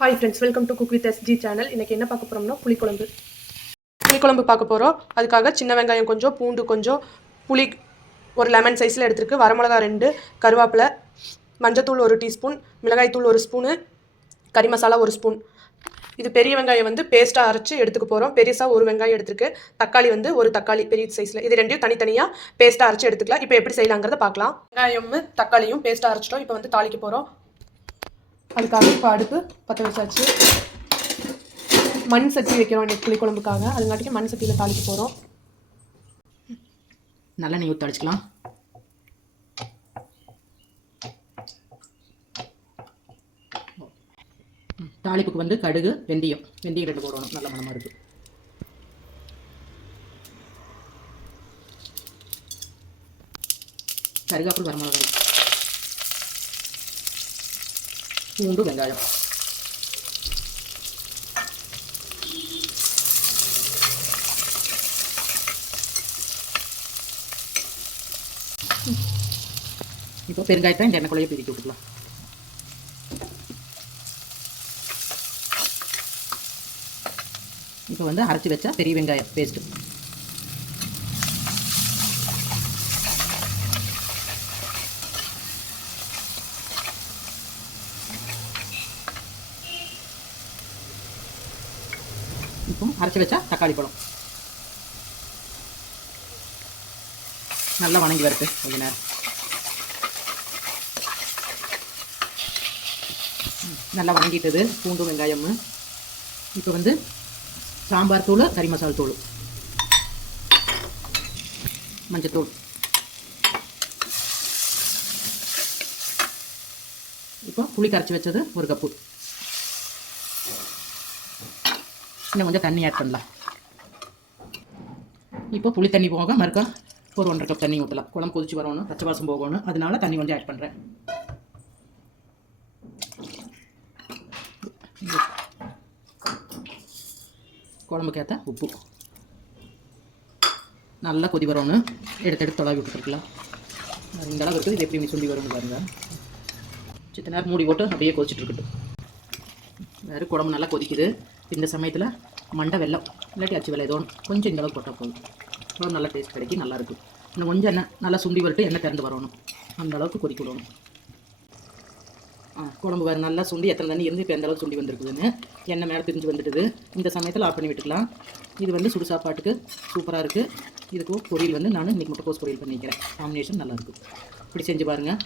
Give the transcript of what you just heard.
Hi friends, welcome to cook with SG channel. இன்றைக்கி என்ன பார்க்க போகிறோம்னா புளிக்குழம்பு பார்க்க போகிறோம். அதுக்காக சின்ன வெங்காயம் கொஞ்சம், பூண்டு கொஞ்சம், புளி ஒரு லெமன் சைஸில் எடுத்துருக்கு, வரமிளகா 2, கருவேப்பிலை, மஞ்சத்தூள் 1 டீஸ்பூன், மிளகாய்த்தூள் 1 ஸ்பூனு, கறி மசாலா 1 ஸ்பூன். இது பெரிய வெங்காயம் வந்து பேஸ்ட்டாக அரைச்சி எடுத்துக்க போகிறோம். பெருசாக 1 வெங்காயம் எடுத்துருக்கு. தக்காளி வந்து 1 தக்காளி பெரிய சைஸில். இது ரெண்டையும் தனித்தனியாக பேஸ்ட்டாக அரைச்சி எடுத்துக்கலாம். இப்போ எப்படி செய்யலாங்கிறத பார்க்கலாம். வெங்காயம் தக்காளியும் பேஸ்ட்டாக அரைச்சிட்டோம். இப்போ வந்து தாளிக்க போகிறோம். அதுக்காக இப்போ அடுப்பு பற்ற வச்சாச்சு. மண் சட்டி வைக்கிறோம் இன்றைக்கி புளிக்குழம்புக்காக. அதுங்காட்டிக்கு மண் சட்டியில் தாளிக்க போகிறோம். நல்லெண்ணெய் ஊற்றி தாளிச்சிக்கலாம். தாளிப்புக்கு வந்து கடுகு, வெந்தயம் 2 போடணும். நல்ல மணமாக இருக்குது. கருகாப்பில் வரமிளகாய், பூண்டு, வெங்காயம். இப்போ பெருங்காயத்தை இந்த எண்ணெய்க்குள்ளேயே பிரித்து விட்டுக்கலாம். இப்போ வந்து அரைச்சி வச்சா பெரிய வெங்காயம் பேஸ்ட்டு. இப்போ அரைச்சி வச்சா தக்காளி பழம் நல்லா வணங்கி வருது கொஞ்ச நேரம். நல்லா வணங்கிட்டது பூண்டு வெங்காயம். இப்போ வந்து சாம்பார் தூள், கறி மசாலா தூள், மஞ்சத்தூள், இப்போ புளி கரைச்சி வச்சது 1 கப்பு. இன்னும் கொஞ்சம் தண்ணி ஆட் பண்ணலாம். இப்போ புளி தண்ணி போக மறுக்கா ஒரு 1.5 கப் தண்ணி ஊற்றலாம். குழம்பு கொதிச்சு வரணும், பச்சை வாசம் போகணும். அதனால தண்ணி கொஞ்சம் ஆட் பண்ணுறேன். குழம்புக்கு ஏற்ற உப்பு. நல்லா கொதி வரணும். எடுத்து தொலாவி விட்டுருக்கலாம். இந்த அளவு இருக்குது. இது எப்படி சொல்லி வரும்னு பாருங்கள். சித்த நேரம் மூடி போட்டு அப்படியே கொதிச்சுட்டு இருக்கட்டும். வேறு குழம்பு நல்லா கொதிக்குது. இந்த சமயத்தில் மண்டை வெல்லம் இல்லாட்டி அச்சு வெள்ளம் ஏதோ கொஞ்சம் இந்த அளவுக்கு போட்டால் போதும். அவ்வளோ நல்லா டேஸ்ட் கிடைக்கும். நல்லாயிருக்கும். இன்னும் கொஞ்சம் எண்ணெய் நல்லா சுண்டி வரட்டு, எண்ணெய் திறந்து வரணும். அந்த அளவுக்கு கொதிக்க விடணும். குழம்பு வேறு நல்லா சுண்டி எத்தனை தண்ணி இருந்து இப்போ எந்த அளவுக்கு சுண்டி வந்துருக்குதுன்னு எண்ணெய் மேலே பிரிஞ்சு வந்துட்டுது. இந்த சமயத்தில் ஆஃப் பண்ணி விட்டுக்கலாம். இது வந்து சுடு சாப்பாட்டுக்கு சூப்பராக இருக்குது. இதுக்கு பொரியல் வந்து நான் இன்றைக்கி முட்டைக்கோஸ் பொரியல் பண்ணிக்கிறேன். காம்பினேஷன் நல்லாயிருக்கும். இப்படி செஞ்சு பாருங்கள்.